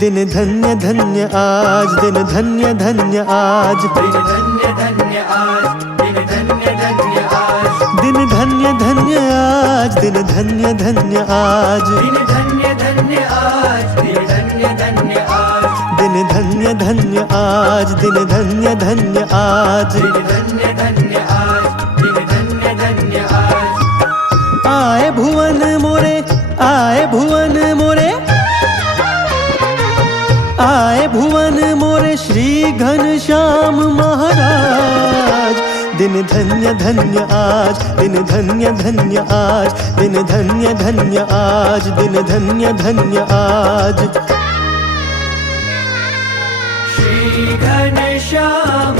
दिन धन्य धन्य आज, दिन धन्य धन्य आज, दिन धन्य धन्य आज, दिन धन्य धन्य आज, दिन धन्य धन्य आज, दिन धन्य धन्य आज, दिन धन्य धन्य आज, दिन धन्य धन्य आज, दिन धन्य धन्य आज, दिन धन्य धन्य आज, दिन धन्य धन्य आज, दिन धन्य धन्य आज। आए भुवन मोरे, आए भुवन मोरे, आए भुवन मोरे श्री घनश्याम महाराज। दिन धन्य धन्य आज, दिन धन्य धन्य आज, दिन धन्य धन्य आज, दिन धन्य धन्य आज। श्री घनश्याम